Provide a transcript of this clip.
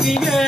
Yeah.